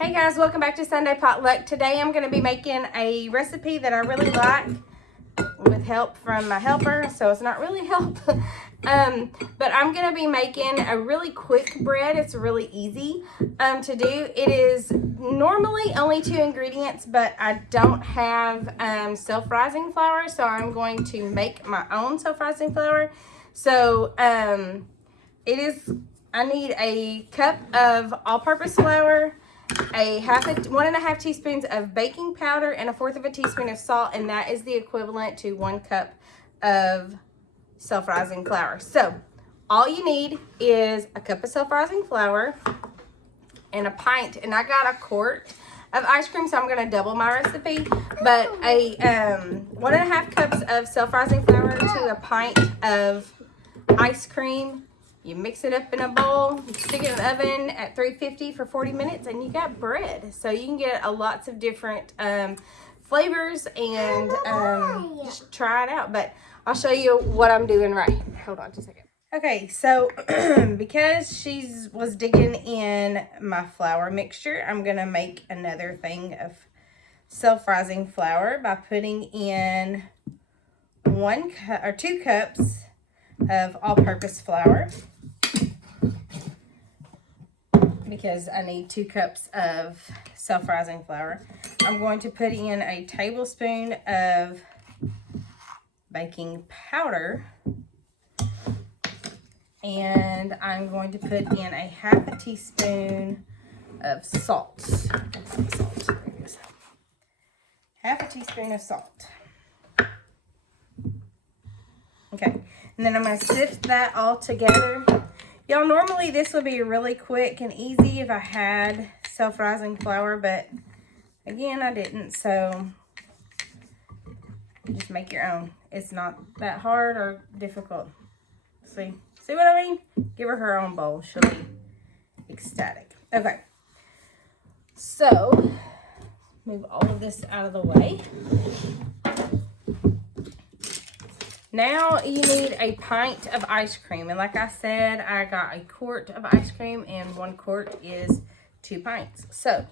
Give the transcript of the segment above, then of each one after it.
Hey guys, welcome back to Sunday Potluck. Today I'm going to be making a recipe that I really like with help from my helper, so it's not really help. But I'm going to be making a really quick bread. It's really easy to do. It is normally only 2 ingredients, but I don't have self-rising flour, so I'm going to make my own self-rising flour. So I need a cup of all-purpose flour, a 1.5 teaspoons of baking powder, and 1/4 of a teaspoon of salt, and that is the equivalent to 1 cup of self-rising flour. So all you need is a cup of self-rising flour and a pint, and I got a quart of ice cream, so I'm going to double my recipe. But a 1.5 cups of self-rising flour to a pint of ice cream. You mix it up in a bowl, stick it in the oven at 350 for 40 minutes, and you got bread. So you can get lots of different flavors and just try it out. But I'll show you what I'm doing right. Hold on just a second. Okay, so because she was digging in my flour mixture, I'm going to make another thing of self-rising flour by putting in 2 cups of all-purpose flour, because I need 2 cups of self-rising flour. I'm going to put in a tablespoon of baking powder, and I'm going to put in a 1/2 teaspoon of salt. Half a teaspoon of salt. Okay, and then I'm going to sift that all together. Y'all, normally this would be really quick and easy if I had self-rising flour, but again, I didn't, so just make your own. It's not that hard or difficult. See what I mean? Give her her own bowl. She'll be ecstatic. Okay, so move all of this out of the way. Now you need a pint of ice cream, and like I said, I got a quart of ice cream, and 1 quart is 2 pints. So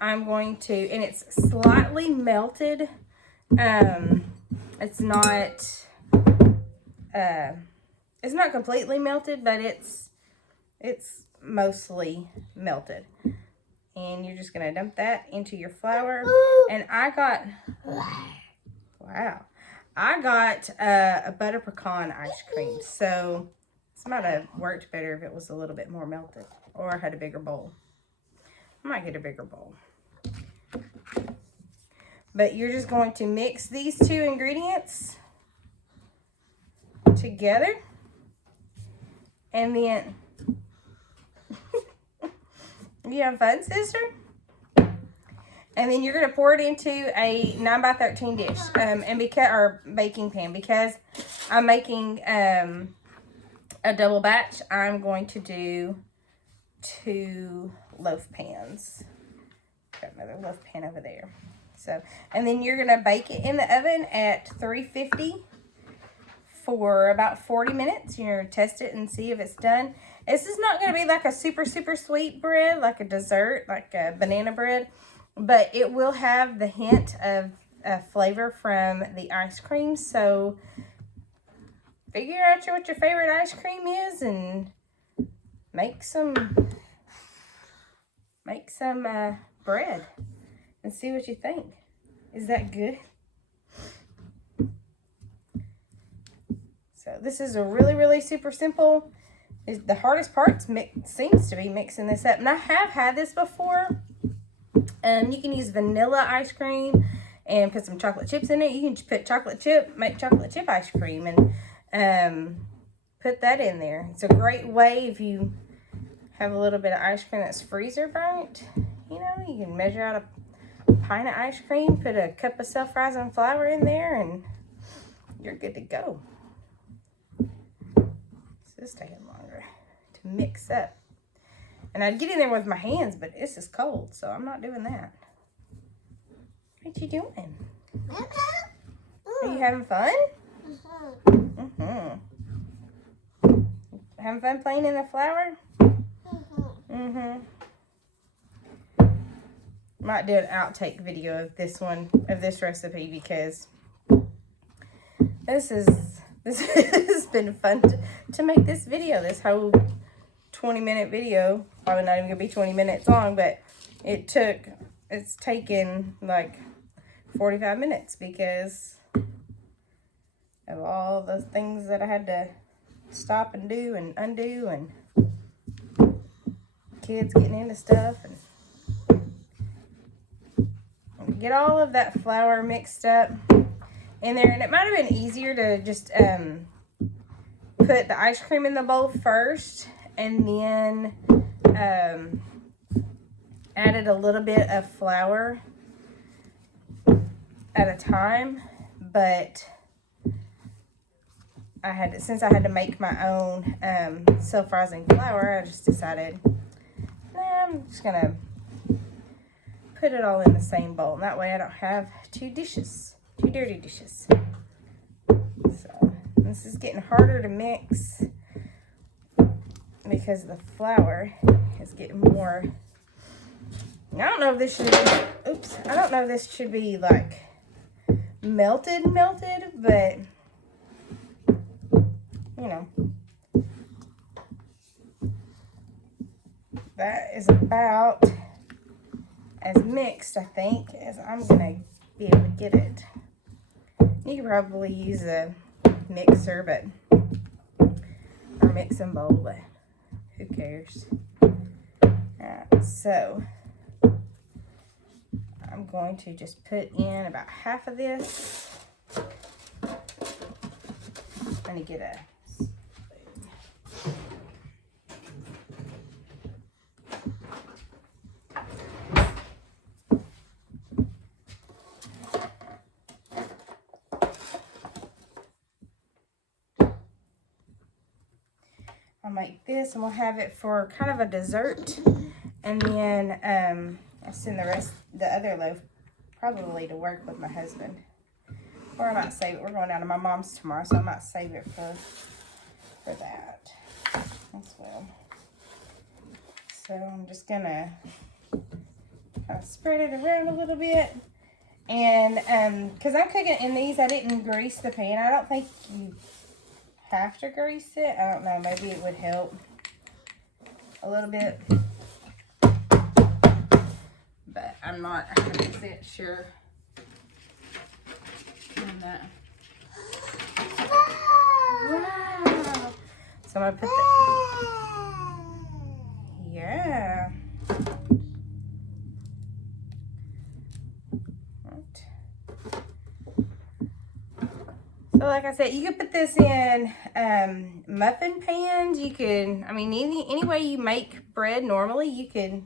I'm going to, and it's slightly melted. It's not completely melted, but it's mostly melted. And you're just gonna dump that into your flour. And I got a butter pecan ice cream, so this might have worked better if it was a little bit more melted, or I had a bigger bowl. I might get a bigger bowl. But you're just going to mix these 2 ingredients together, and then you have fun, sister? And then you're going to pour it into a 9x13 dish, or baking pan. Because I'm making a double batch, I'm going to do 2 loaf pans. Got another loaf pan over there. So, and then you're going to bake it in the oven at 350 for about 40 minutes. You're going to test it and see if it's done. This is not going to be like a super, super sweet bread, like a dessert, like a banana bread. But it will have the hint of flavor from the ice cream. So figure out what your favorite ice cream is and make some bread and see what you think. Is that good? So this is a really, really super simple. The hardest part seems to be mixing this up. And I have had this before. You can use vanilla ice cream and put some chocolate chips in it. You can just put make chocolate chip ice cream and put that in there. It's a great way if you have a little bit of ice cream that's freezer burnt. You know, you can measure out a pint of ice cream, put a cup of self-rising flour in there, and you're good to go. So this is taking longer to mix up. And I'd get in there with my hands, but this is cold, so I'm not doing that. What you doing? Are you having fun? Having fun playing in the flour? Might do an outtake video of this one, of this recipe, because this has been fun to make this video. This whole 20-minute video, probably not even gonna be 20 minutes long, but it's taken like 45 minutes because of all the things that I had to stop and do and undo, and kids getting into stuff, and get all of that flour mixed up in there. And it might have been easier to just put the ice cream in the bowl first and then added a little bit of flour at a time, but since I had to make my own self-rising flour, I just decided, nah, I'm just gonna put it all in the same bowl, and that way I don't have two dirty dishes. So this is getting harder to mix because the flour is getting more. I don't know if this should be, oops, I don't know if this should be like melted, but you know, that is about as mixed, I think, as I'm gonna be able to get it. You could probably use a mixer, or mixing bowl, but who cares? Alright, so I'm going to just put in about half of this. I'm gonna get a I'll make this, and we'll have it for kind of a dessert, and then I'll send the other loaf probably to work with my husband, or I might save it. We're going down to my mom's tomorrow, so I might save it for that as well. So I'm just gonna kind of spread it around a little bit, and because I'm cooking in these, I didn't grease the pan. I don't think you have to grease it. I don't know, maybe it would help a little bit, but I'm not 100% sure on that. Wow. So I'm gonna put yeah. So like I said, you could put this in muffin pans. You could, I mean, any way you make bread normally, you could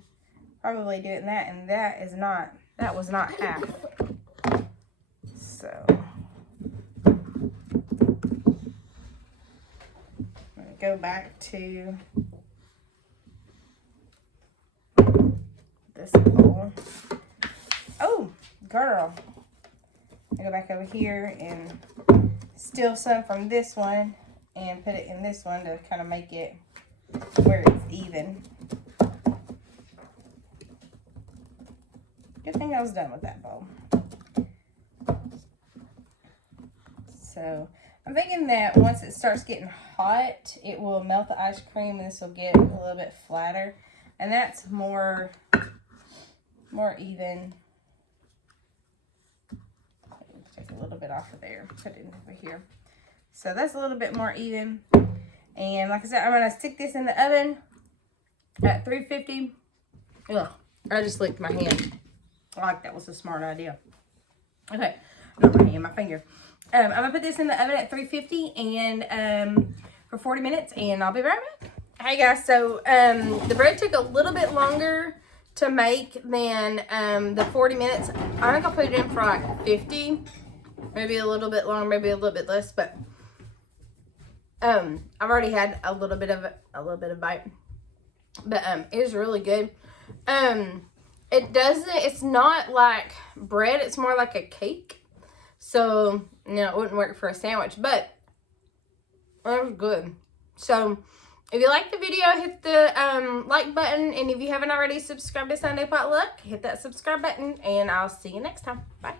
probably do it in that, and that was not half. So I'm gonna go back to this bowl. Oh, girl. I go back over here and steal some from this one and put it in this one to kind of make it where it's even. Good thing I was done with that bowl. So I'm thinking that once it starts getting hot, it will melt the ice cream, and this will get a little bit flatter, and that's more even. Take a little bit off of there, put it over here. So that's a little bit more even. And like I said, I'm gonna stick this in the oven at 350. Ugh, I just licked my hand. Like that was a smart idea. Okay, not my hand, my finger. I'm gonna put this in the oven at 350 and for 40 minutes, and I'll be right back. Hey guys, so the bread took a little bit longer to make than the 40 minutes. I think I'll put it in for like 50. Maybe a little bit longer, maybe a little bit less, but I've already had a little bit of bite, but it is really good. It's not like bread, it's more like a cake. So, you know, it wouldn't work for a sandwich, but it was good. So, If you like the video, hit the like button. And if you haven't already subscribed to Sunday Potluck, hit that subscribe button. And I'll see you next time. Bye.